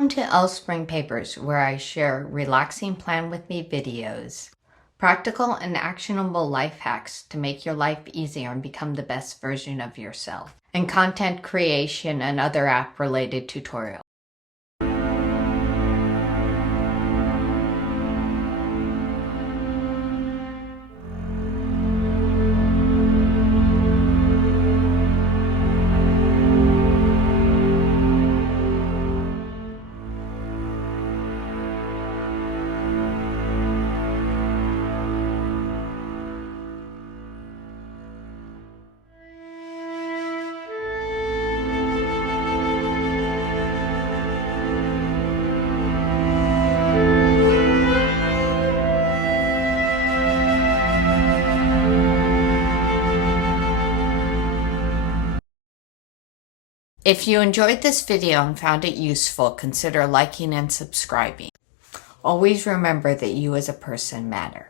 Welcome to Elle's Spring Papers, where I share relaxing plan with me videos, practical and actionable life hacks to make your life easier and become the best version of yourself, and content creation and other app-related tutorials. If you enjoyed this video and found it useful, consider liking and subscribing. Always remember that you as a person matter.